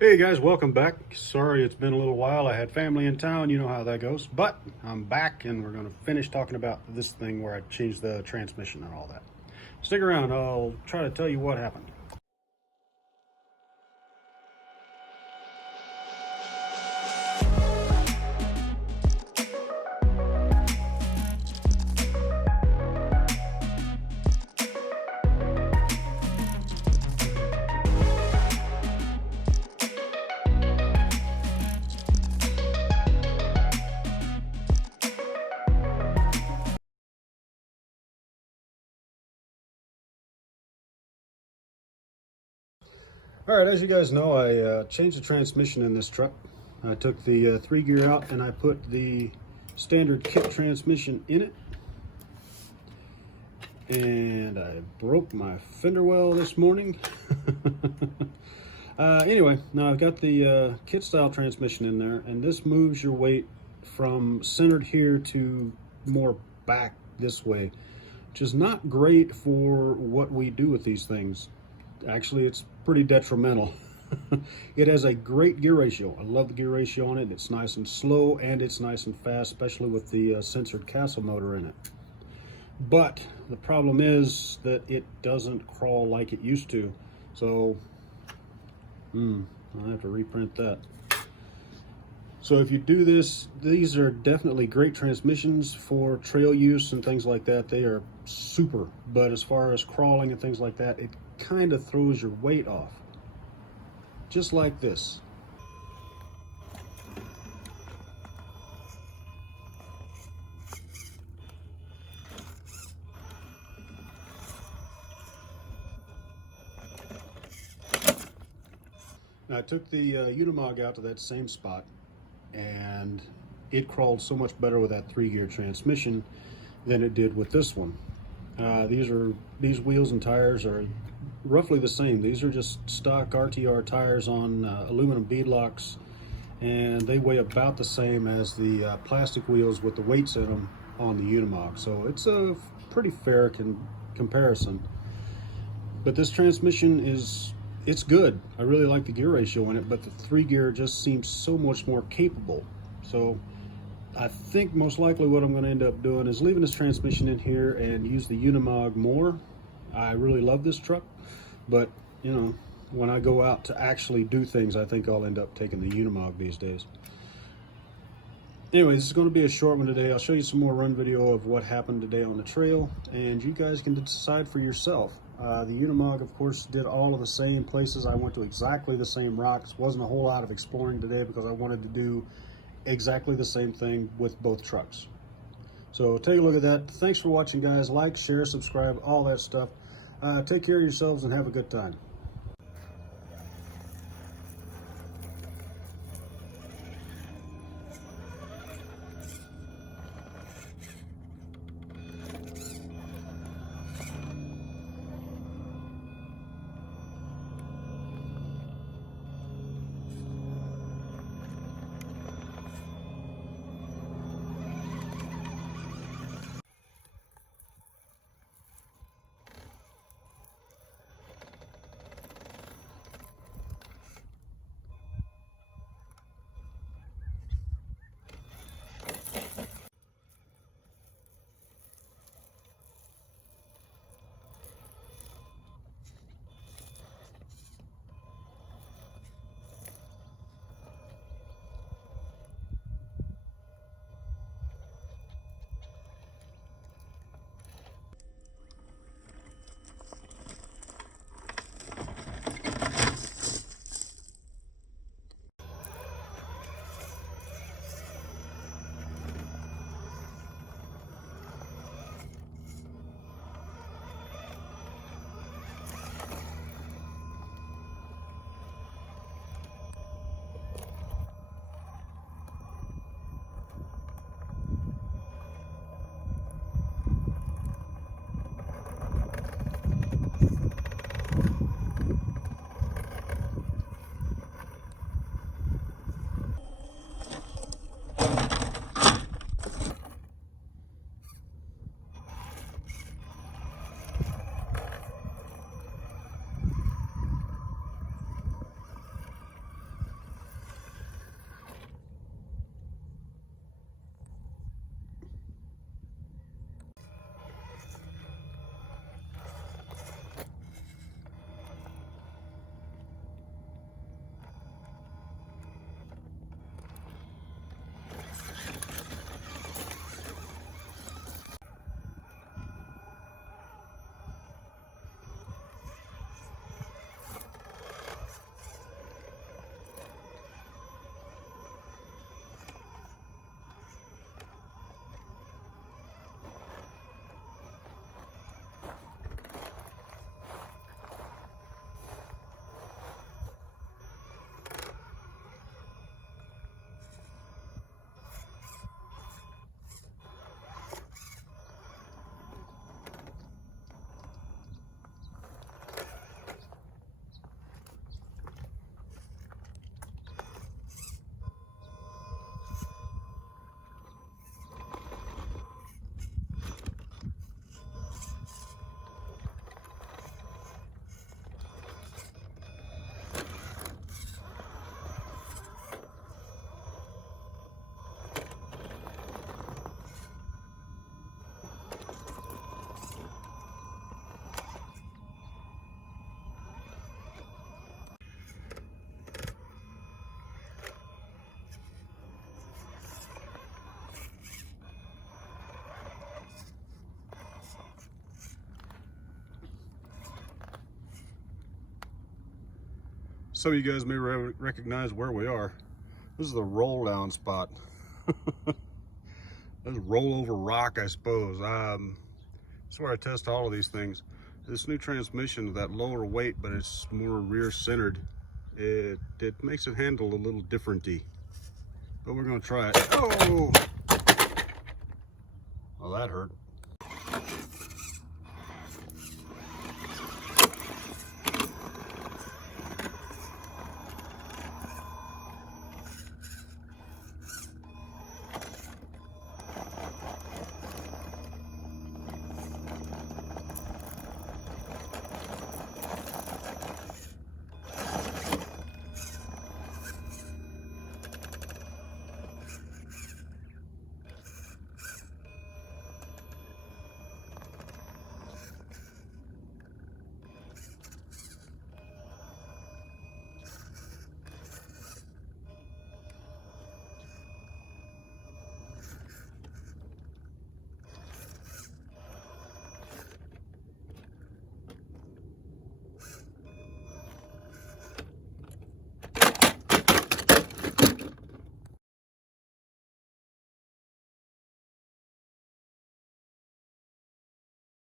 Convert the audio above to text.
Hey guys, welcome back. Sorry it's been a little while. I had family in town, you know how that goes. But I'm back and we're going to finish talking about this thing where I changed the transmission and all that. Stick around, I'll try to tell you what happened. All right, as you guys know, I changed the transmission in this truck. I took the 3-gear out and I put the standard kit transmission in it. And I broke my fender well this morning. Anyway, now I've got the kit style transmission in there, and this moves your weight from centered here to more back this way, which is not great for what we do with these things. Actually, it's pretty detrimental. It has a great gear ratio. I love the gear ratio on it. It's nice and slow and it's nice and fast, especially with the censored Castle motor in it. But the problem is that it doesn't crawl like it used to. So, I'll have to reprint that. So if you do this, these are definitely great transmissions for trail use and things like that. They are super. But as far as crawling and things like that, it kind of throws your weight off. Just like this. Now, I took the Unimog out to that same spot, and it crawled so much better with that 3-gear transmission than it did with this one. These wheels and tires are roughly the same. These are just stock RTR tires on aluminum beadlocks, and they weigh about the same as the plastic wheels with the weights in them on the Unimog. So it's a pretty fair comparison. But this transmission it's good. I really like the gear ratio in it, but the 3-gear just seems so much more capable. So I think most likely what I'm going to end up doing is leaving this transmission in here and use the Unimog more. I really love this truck, but you know, when I go out to actually do things, I think I'll end up taking the Unimog these days. Anyway, this is going to be a short one today. I'll show you some more run video of what happened today on the trail, and you guys can decide for yourself. The Unimog, of course, did all of the same places. I went to exactly the same rocks. Wasn't a whole lot of exploring today because I wanted to do exactly the same thing with both trucks. So take a look at that. Thanks for watching, guys. Like, share, subscribe, all that stuff. Take care of yourselves and have a good time. Some of you guys may recognize where we are. This is the roll down spot. This is rollover rock, I suppose. That's where I test all of these things. This new transmission, that lower weight, but it's more rear centered, it makes it handle a little different-y. But we're gonna try it. Oh! Well, that hurt.